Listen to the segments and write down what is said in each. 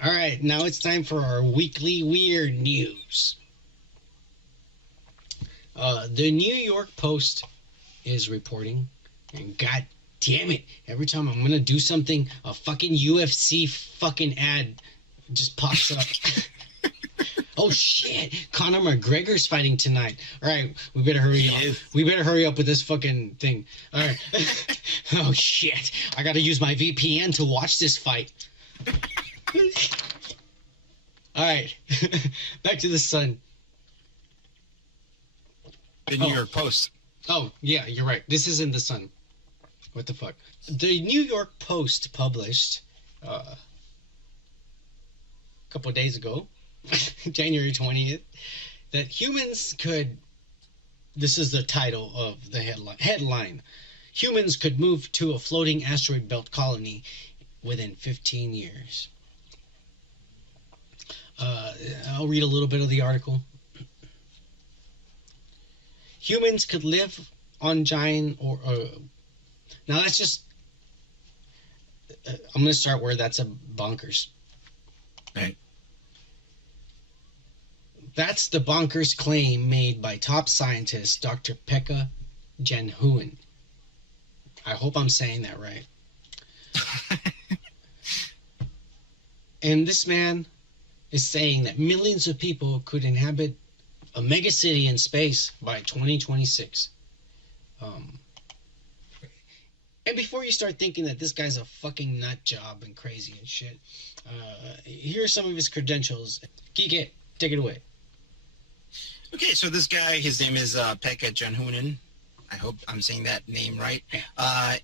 All right, now it's time for our weekly weird news. The New York Post is reporting, and god damn it, every time I'm gonna do something, a fucking UFC fucking ad just pops up. Oh shit, Conor McGregor's fighting tonight. All right, we better hurry up. We better hurry up with this fucking thing. All right. Oh shit, I gotta use my VPN to watch this fight. All right, back to the Sun. The New York Post. Oh, yeah, you're right. This is in the Sun. What the fuck? The New York Post published a couple of days ago, January 20th, that humans could. This is the title of the headline. Humans could move to a floating asteroid belt colony within 15 years. I'll read a little bit of the article. Humans could live on giant or now that's just I'm going to start where that's a bonkers. Right. That's the bonkers claim made by top scientist Dr. Pekka Janhuin. I hope I'm saying that right. And this man is saying that millions of people could inhabit a mega city in space by 2026. And before you start thinking that this guy's a fucking nut job and crazy and shit, here are some of his credentials. Kike, take it away. Okay, so this guy, his name is Pekka Janhunen. I hope I'm saying that name right.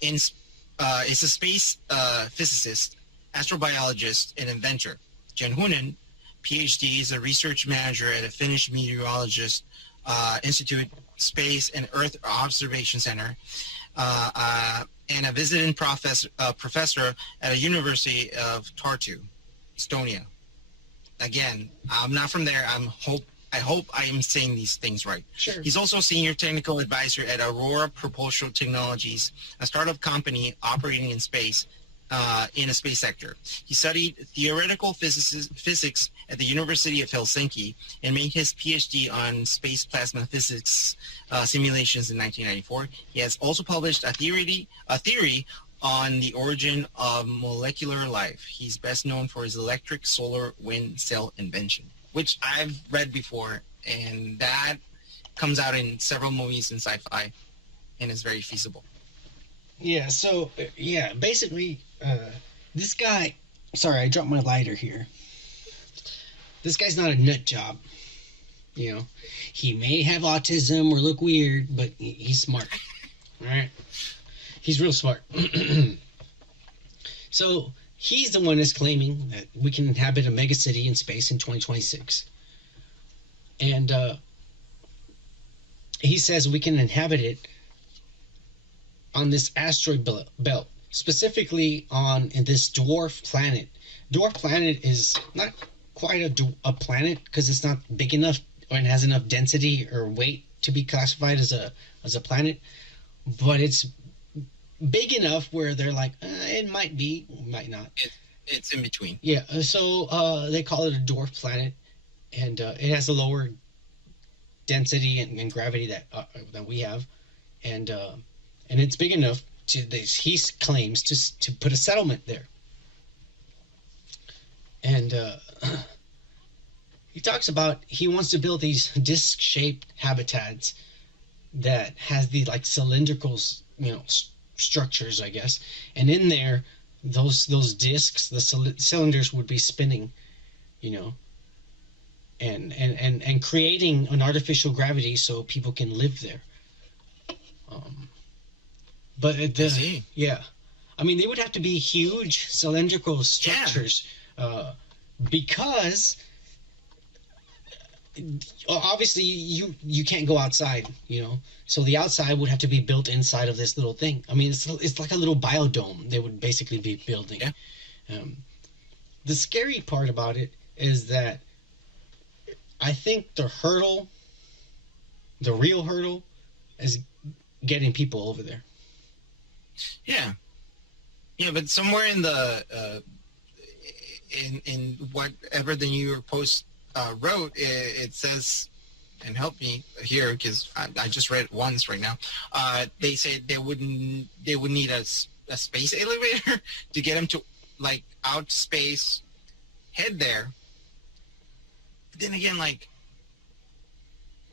Is a space physicist, astrobiologist, and inventor. Janhunen, PhD, is a research manager at a Finnish meteorologist institute, Space and Earth Observation Center, and a visiting professor at a University of Tartu, Estonia. Again, I'm not from there. I hope I am saying these things right. Sure. He's also senior technical advisor at Aurora Propulsion Technologies, a startup company operating in space, in a space sector. He studied theoretical physics at the University of Helsinki and made his PhD on space plasma physics simulations in 1994. He has also published a theory on the origin of molecular life. He's best known for his electric solar wind cell invention, which I've read before, and that comes out in several movies in sci-fi and is very feasible. Yeah, so, basically, this guy... Sorry, I dropped my lighter here. This guy's not a nut job. You know, he may have autism or look weird, but he's smart. All right? He's real smart. So, he's the one that's claiming that we can inhabit a megacity in space in 2026. And he says we can inhabit it on this asteroid belt, specifically on this dwarf planet. Dwarf planet is not quite a planet because it's not big enough or it has enough density or weight to be classified as a planet, but it's big enough where they're like, it might be, might not. It's in between. Yeah, so they call it a dwarf planet, and it has a lower density and gravity that we have, and it's big enough to he claims to put a settlement there. And he talks about he wants to build these disc-shaped habitats that has the like cylindrical, structures, I guess, and in there, those discs, the cylinders would be spinning, and creating an artificial gravity so people can live there. But yeah, I mean, they would have to be huge cylindrical structures, because obviously you can't go outside, so the outside would have to be built inside of this little thing. I mean, it's like a little biodome they would basically be building. The scary part about it is that I think the real hurdle is getting people over there. Yeah, but somewhere in in whatever the New York Post wrote, it says, and help me here because I just read it once right now. They say they would need a space elevator to get them to like out space, head there. But then again, like,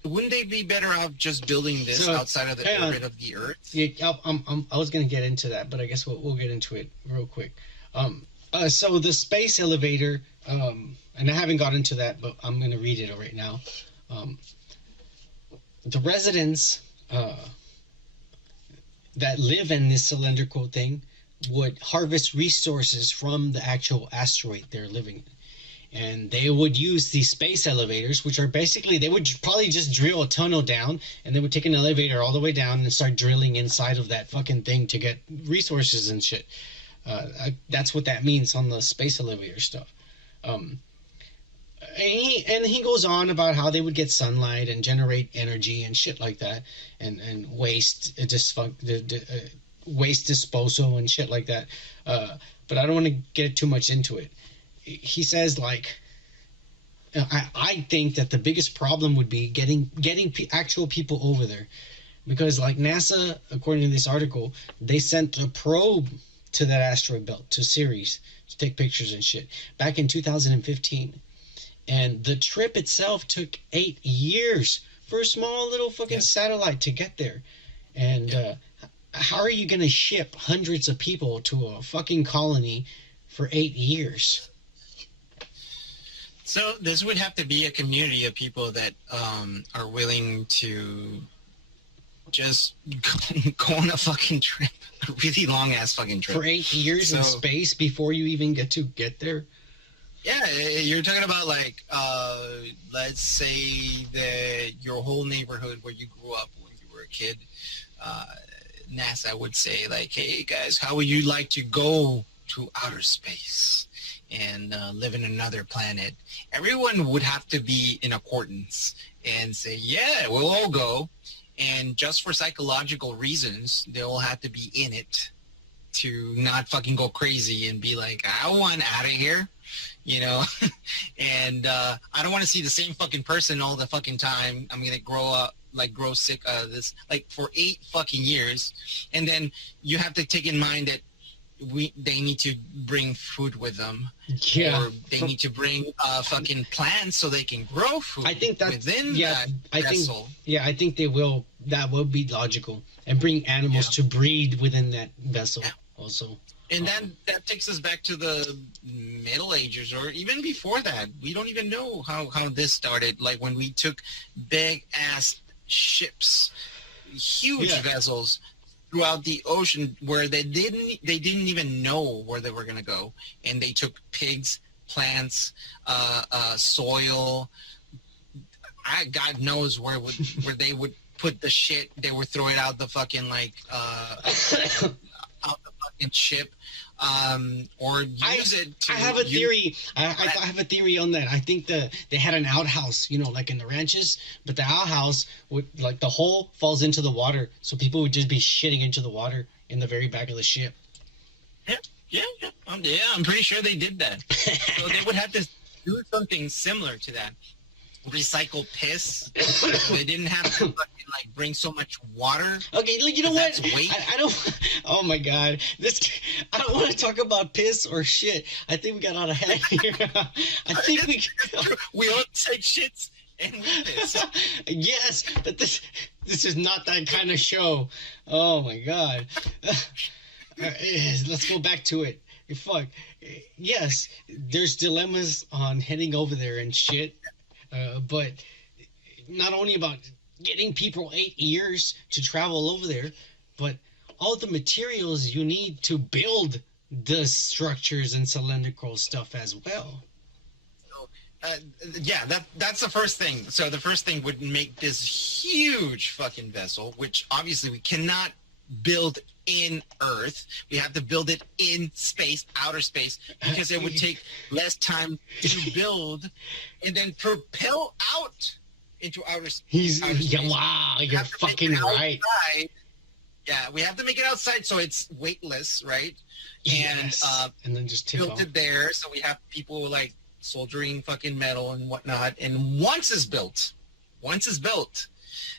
wouldn't they be better off just building this outside of the orbit of the Earth? Yeah, I was gonna get into that, but I guess we'll get into it real quick. So the space elevator, and I haven't got into that, but I'm gonna read it right now. The residents that live in this cylindrical thing would harvest resources from the actual asteroid they're living in. And they would use these space elevators, which are basically, they would probably just drill a tunnel down, and they would take an elevator all the way down and start drilling inside of that fucking thing to get resources and shit. That's what that means on the space elevator stuff. And he goes on about how they would get sunlight and generate energy and shit like that, and waste waste disposal and shit like that. But I don't want to get too much into it. He says, like, I think that the biggest problem would be getting actual people over there, because like NASA, according to this article, they sent a probe to that asteroid belt, to Ceres, to take pictures and shit back in 2015. And the trip itself took 8 years for a small little fucking satellite to get there. And how are you going to ship hundreds of people to a fucking colony for 8 years? So this would have to be a community of people that are willing to just go on a fucking trip, a really long ass fucking trip. For 8 years in space before you even get there? Yeah, you're talking about like, let's say that your whole neighborhood where you grew up when you were a kid, NASA would say like, hey guys, how would you like to go to outer space and live in another planet? Everyone would have to be in accordance and say, yeah, we'll all go. And just for psychological reasons, they'll have to be in it to not fucking go crazy and be like, I want out of here. You know, and I don't want to see the same fucking person all the fucking time. I'm going to grow sick of this, like for 8 fucking years. And then you have to take in mind that they need to bring food with them. Yeah. Or they need to bring fucking plants so they can grow food. I think that's, within that vessel. I think they will, that will be logical. And bring animals to breed within that vessel also. And then that takes us back to the Middle Ages, or even before that. We don't even know how this started. Like when we took big ass ships, huge vessels throughout the ocean, where they didn't even know where they were gonna go, and they took pigs, plants, soil. God knows where they would put the shit. They would throw it out the fucking out the fucking ship. Or use it to... I have a theory. I have a theory on that. I think they had an outhouse, you know, like in the ranches, but the outhouse would, like, the hole falls into the water, so people would just be shitting into the water in the very back of the ship. Yeah. I'm pretty sure they did that. So they would have to do something similar to that. Recycle piss. They didn't have to fucking, like, bring so much water. Okay, you know what? I don't. Oh my god, I don't want to talk about piss or shit. I think we got out of hand here. I think we all take shits and we piss. Yes, but this is not that kind of show. Oh my god. Let's go back to it. Fuck. Yes, there's dilemmas on heading over there and shit. But not only about getting people 8 years to travel over there, but all the materials you need to build the structures and cylindrical stuff as well. That's the first thing. So the first thing would make this huge fucking vessel, which obviously we cannot build in Earth. We have to build it in space, outer space, because it would take less time to build and then propel out into outer space. Wow, you're fucking right. Yeah, we have to make it outside so it's weightless, right? Yes. And And then just tip built off. it there, so we have people like soldering fucking metal and whatnot. And once it's built,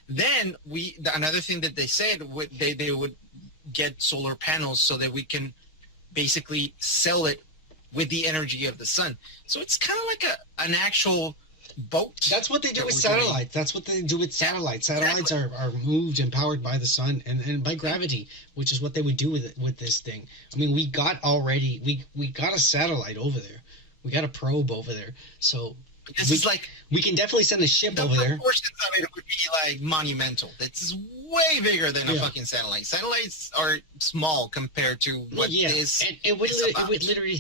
then another thing that they said they would get solar panels so that we can basically sell it with the energy of the sun. So it's kind of like an actual boat. That's what they do that with we're doing. satellites. That's what they do with satellites. Satellites are moved and powered by the sun and by gravity, which is what they would do with this thing. I mean, we got a satellite over there. We got a probe over there. So This is like we can definitely send a ship the over there. proportions of it would be like monumental. This is way bigger than a Yeah. fucking satellite. Satellites are small compared to what Yeah, this and it would is about. it would literally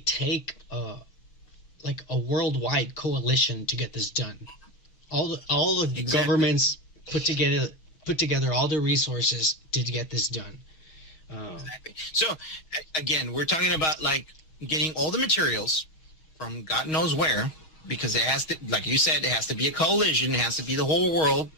take like a worldwide coalition to get this done. All the Exactly. governments put together all their resources to get this done. Exactly. So again, we're talking about like getting all the materials from God knows where, because it has to, like you said, it has to be a coalition. It has to be the whole world,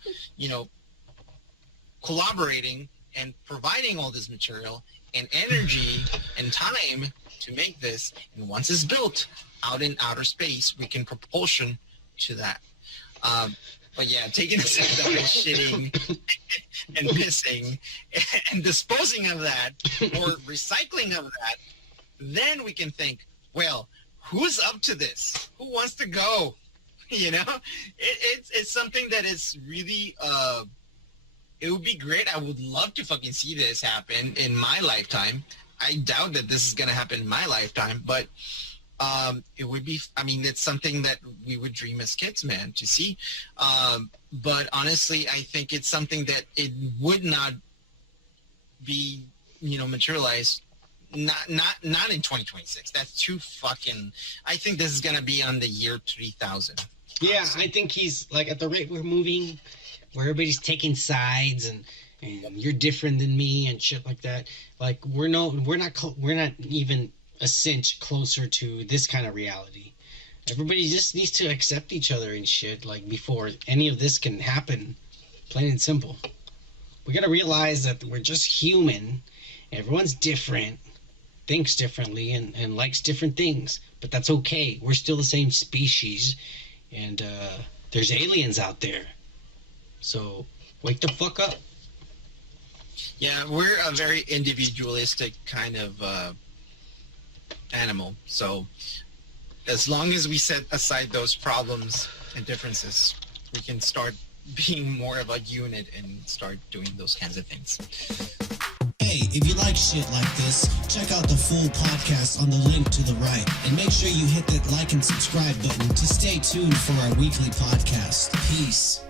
collaborating and providing all this material and energy and time to make this. And once it's built out in outer space, we can propulsion to that. But yeah, taking a step down and shitting and pissing and disposing of that or recycling of that, then we can think, well, who's up to this? Who wants to go? It's something that is really, it would be great. I would love to fucking see this happen in my lifetime. I doubt that this is going to happen in my lifetime, but it would be, I mean, it's something that we would dream as kids, man, to see. But honestly, I think it's something that it would not be, materialized. Not in 2026. That's too fucking, I think this is going to be on the year 3000. Yeah, I think he's like, at the rate we're moving, where everybody's taking sides and you're different than me and shit like that. Like we're not even a cinch closer to this kind of reality. Everybody just needs to accept each other and shit, like, before any of this can happen. Plain and simple. We gotta realize that we're just human. Everyone's different, thinks differently, and likes different things. But that's okay. We're still the same species. And there's aliens out there. So wake the fuck up. Yeah, we're a very individualistic kind of animal. So as long as we set aside those problems and differences, we can start being more of a unit and start doing those kinds of things. Hey, if you like shit like this, check out the full podcast on the link to the right. And make sure you hit that like and subscribe button to stay tuned for our weekly podcast. Peace.